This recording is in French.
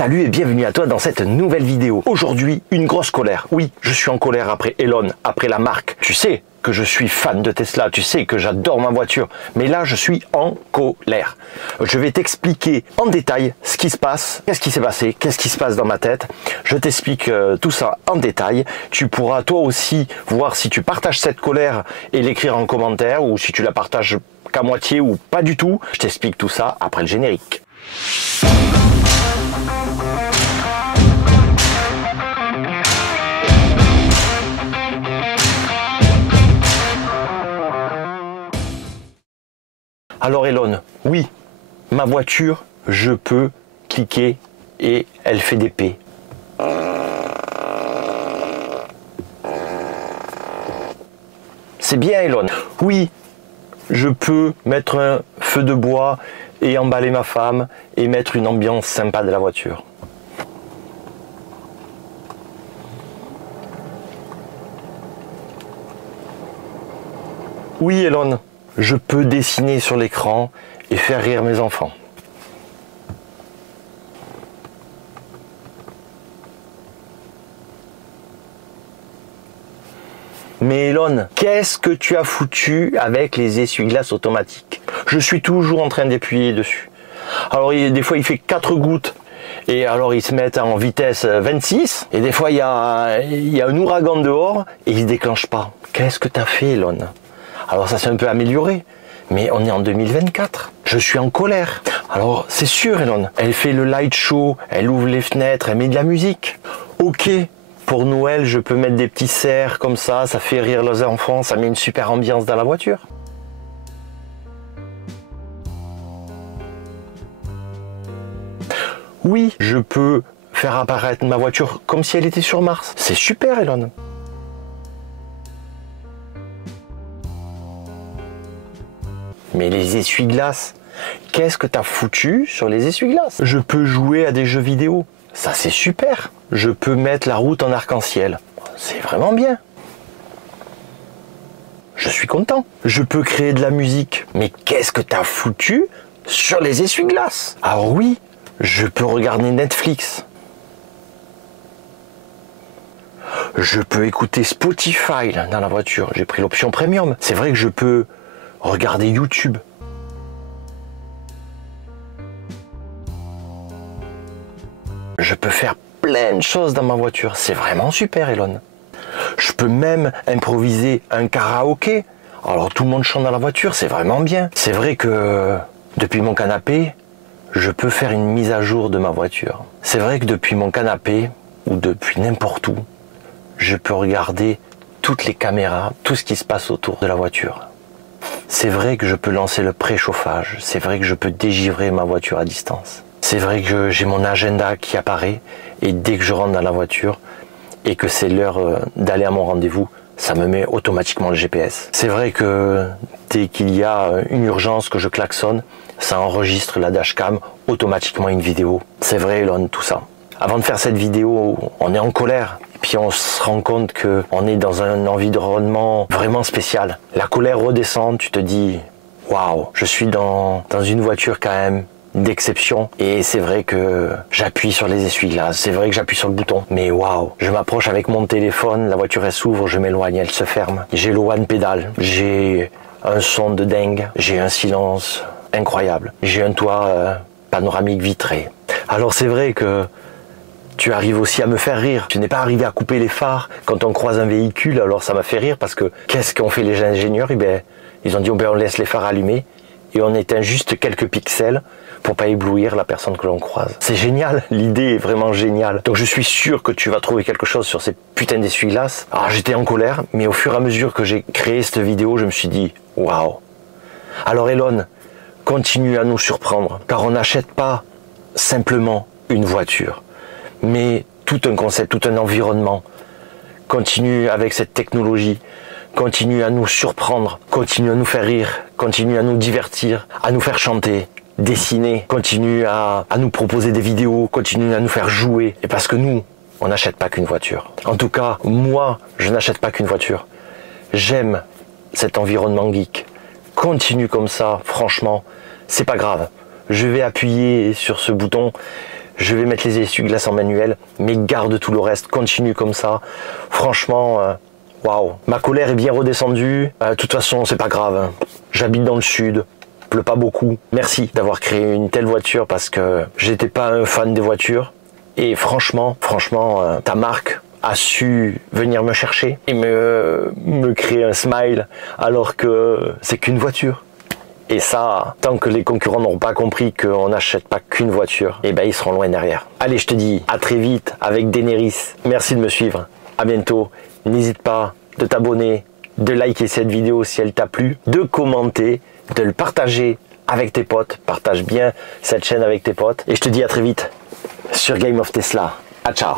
Salut et bienvenue à toi dans cette nouvelle vidéo. Aujourd'hui, une grosse colère. Oui, je suis en colère après Elon, après la marque. Tu sais que je suis fan de Tesla, tu sais que j'adore ma voiture. Mais là, je suis en colère. Je vais t'expliquer en détail ce qui se passe, qu'est-ce qui s'est passé, qu'est-ce qui se passe dans ma tête. Je t'explique tout ça en détail. Tu pourras toi aussi voir si tu partages cette colère et l'écrire en commentaire ou si tu la partages qu'à moitié ou pas du tout. Je t'explique tout ça après le générique. Alors Elon, oui, ma voiture, je peux cliquer et elle fait des P. C'est bien Elon. Oui, je peux mettre un feu de bois et emballer ma femme et mettre une ambiance sympa de la voiture. Oui Elon, je peux dessiner sur l'écran et faire rire mes enfants. Mais Elon, qu'est-ce que tu as foutu avec les essuie-glaces automatiques? Je suis toujours en train d'appuyer dessus. Alors des fois il fait 4 gouttes et alors ils se mettent en vitesse 26 et des fois il y a un ouragan dehors et ils ne se déclenchent pas. Qu'est-ce que tu as fait Elon? Alors ça s'est un peu amélioré, mais on est en 2024. Je suis en colère. Alors c'est sûr Elon, elle fait le light show, elle ouvre les fenêtres, elle met de la musique. Ok, pour Noël je peux mettre des petits cerfs comme ça fait rire les enfants, ça met une super ambiance dans la voiture. Oui, je peux faire apparaître ma voiture comme si elle était sur Mars. C'est super Elon. Mais les essuie-glaces, qu'est-ce que t'as foutu sur les essuie-glaces? Je peux jouer à des jeux vidéo, ça c'est super. Je peux mettre la route en arc-en-ciel, c'est vraiment bien. Je suis content. Je peux créer de la musique, mais qu'est-ce que t'as foutu sur les essuie-glaces? Alors oui, je peux regarder Netflix. Je peux écouter Spotify dans la voiture, j'ai pris l'option premium. C'est vrai que je peux regarder YouTube. Je peux faire plein de choses dans ma voiture. C'est vraiment super, Elon. Je peux même improviser un karaoké. Alors tout le monde chante dans la voiture, c'est vraiment bien. C'est vrai que depuis mon canapé, je peux faire une mise à jour de ma voiture. C'est vrai que depuis mon canapé, ou depuis n'importe où, je peux regarder toutes les caméras, tout ce qui se passe autour de la voiture. C'est vrai que je peux lancer le préchauffage, c'est vrai que je peux dégivrer ma voiture à distance. C'est vrai que j'ai mon agenda qui apparaît et dès que je rentre dans la voiture et que c'est l'heure d'aller à mon rendez-vous, ça me met automatiquement le GPS. C'est vrai que dès qu'il y a une urgence que je klaxonne, ça enregistre la dashcam automatiquement une vidéo. C'est vrai Elon, tout ça. Avant de faire cette vidéo, on est en colère. Puis on se rend compte qu'on est dans un environnement vraiment spécial. La colère redescend, tu te dis waouh, je suis dans une voiture quand même d'exception. Et c'est vrai que j'appuie sur les essuie-glaces, c'est vrai que j'appuie sur le bouton. Mais waouh, je m'approche avec mon téléphone, la voiture elle s'ouvre, je m'éloigne, elle se ferme. J'ai le one pédale, j'ai un son de dingue, j'ai un silence incroyable, j'ai un toit panoramique vitré. Alors c'est vrai que tu arrives aussi à me faire rire. Tu n'es pas arrivé à couper les phares quand on croise un véhicule, alors ça m'a fait rire parce que qu'est-ce qu'ont fait les ingénieurs? Eh bien, ils ont dit on laisse les phares allumés et on éteint juste quelques pixels pour pas éblouir la personne que l'on croise. C'est génial, l'idée est vraiment géniale. Donc je suis sûr que tu vas trouver quelque chose sur ces putains d'essuie-glaces. Alors j'étais en colère, mais au fur et à mesure que j'ai créé cette vidéo, je me suis dit waouh. Alors Elon, continue à nous surprendre, car on n'achète pas simplement une voiture, mais tout un concept, tout un environnement. Continue avec cette technologie, continue à nous surprendre, continue à nous faire rire, continue à nous divertir, à nous faire chanter, dessiner, continue à nous proposer des vidéos, continue à nous faire jouer. Et parce que nous, on n'achète pas qu'une voiture. En tout cas, moi, je n'achète pas qu'une voiture. J'aime cet environnement geek. Continue comme ça, franchement, c'est pas grave. Je vais appuyer sur ce bouton. je vais mettre les essuie-glaces en manuel, mais garde tout le reste, continue comme ça. Franchement, waouh. Ma colère est bien redescendue. De toute façon, c'est pas grave, hein. J'habite dans le sud, pleut pas beaucoup. Merci d'avoir créé une telle voiture parce que j'étais pas un fan des voitures. Et franchement, ta marque a su venir me chercher et me créer un smile alors que c'est qu'une voiture. Et ça, tant que les concurrents n'auront pas compris qu'on n'achète pas qu'une voiture, eh ben ils seront loin derrière. Allez, je te dis à très vite avec Daenerys. Merci de me suivre. À bientôt. N'hésite pas de t'abonner, de liker cette vidéo si elle t'a plu, de commenter, de le partager avec tes potes. Partage bien cette chaîne avec tes potes. Et je te dis à très vite sur Game of Tesla. À ciao.